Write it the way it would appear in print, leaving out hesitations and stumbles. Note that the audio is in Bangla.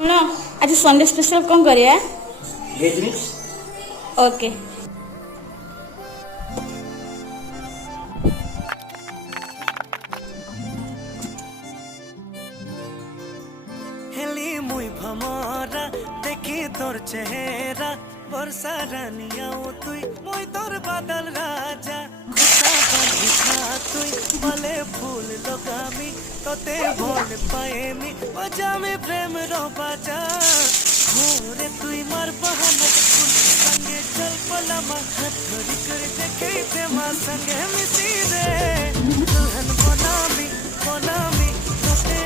ଶୁଣ ଆଜି ସଣ୍ଡେ ସ୍ପେଶାଲ କଣ କରିବା? Veg mix. ଓକେ। হেলি মুই ভমরা দেখি তোর চেহারা বর্ষা রানিয়াও তুই মুই তোর বাদল রাজা খুশা বাঁধিছা তুই বলে ফুল লগামি তোতে ভল পায়েমি বাজামি প্রেম র বাজা ঘোরে তুই মার বাহানা ফুল সঙ্গে চল পলামা হাত ধরি করে দেখে প্রেমা সঙ্গে মিশি রে দুলহন বনামি বনামি তোতে